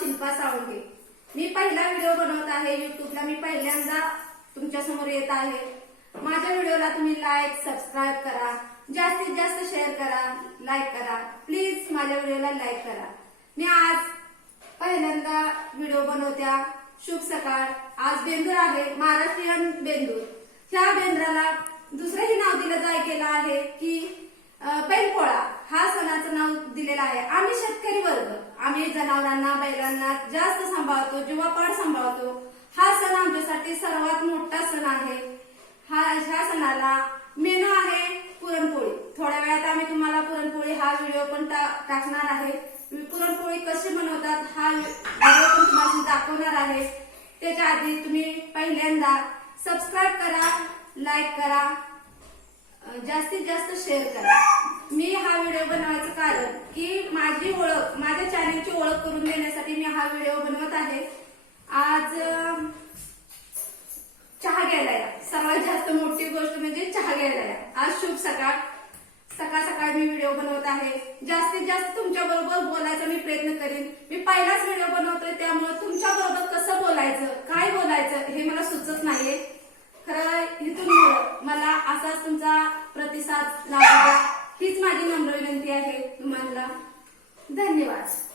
शिल्पा सावंगे मी पहिला व्हिडिओ बनवत आहे युट्यूबला मी पहिल्यांदा तुमच्यासमोर येत आहे. माझ्या व्हिडिओला तुम्ही लाईक सबस्क्राईब करा. जास्तीत जास्त शेअर करा. लाईक करा. प्लीज माझ्या व्हिडिओला लाईक करा. मी आज पहिल्यांदा व्हिडिओ बनवत्या. शुभ सकाळ. आज बेंदूर आहे. महाराष्ट्रीयन बेंदूर. ह्या बेंद्राला दुसरंही नाव दिलं जाय गेलं आहे की बैलपोळा हा सणाचं नाव दिलेलं आहे. आम्ही शेतकरी वर्ग. आम्ही जनावरांना बैलांना जास्त सांभाळतो जीवापाड सांभाळतो. हा सण आमच्यासाठी सर्वात मोठा सण आहे. हा ह्या सणाला मेनू आहे पुरणपोळी. थोड्या वेळात आम्ही तुम्हाला पुरणपोळी हा व्हिडिओ पण टाकणार आहे. पुरणपोळी कशी बनवतात हा व्हिडिओ पण तुम्हाला दाखवणार आहे. त्याच्या आधी तुम्ही पहिल्यांदा सबस्क्राईब करा लाईक करा. जास्तीत जास्त शेअर करा. मी हा व्हिडिओ बनवायचा कारण की माझी ओळख माझ्या चॅनलची ओळख करून देण्यासाठी मी हा व्हिडिओ बनवत आहे. आज चहा घ्यायला या. सर्वात जास्त मोठी गोष्ट म्हणजे चहा घ्यायला या. आज शुभ सकाळ. सकाळ सकाळ मी व्हिडिओ बनवत आहे. जास्तीत जास्त तुमच्या बरोबर बोलायचा मी प्रयत्न करीन. मी पहिलाच व्हिडिओ बनवतोय त्यामुळे तुमच्या बरोबर कसं बोलायचं काय बोलायचं हे मला सुचत नाहीये. खरं इथून मला असाच तुमचा प्रतिसाद लावा द्या. हीच माझी नम्र विनंती आहे. तुम्हाला धन्यवाद.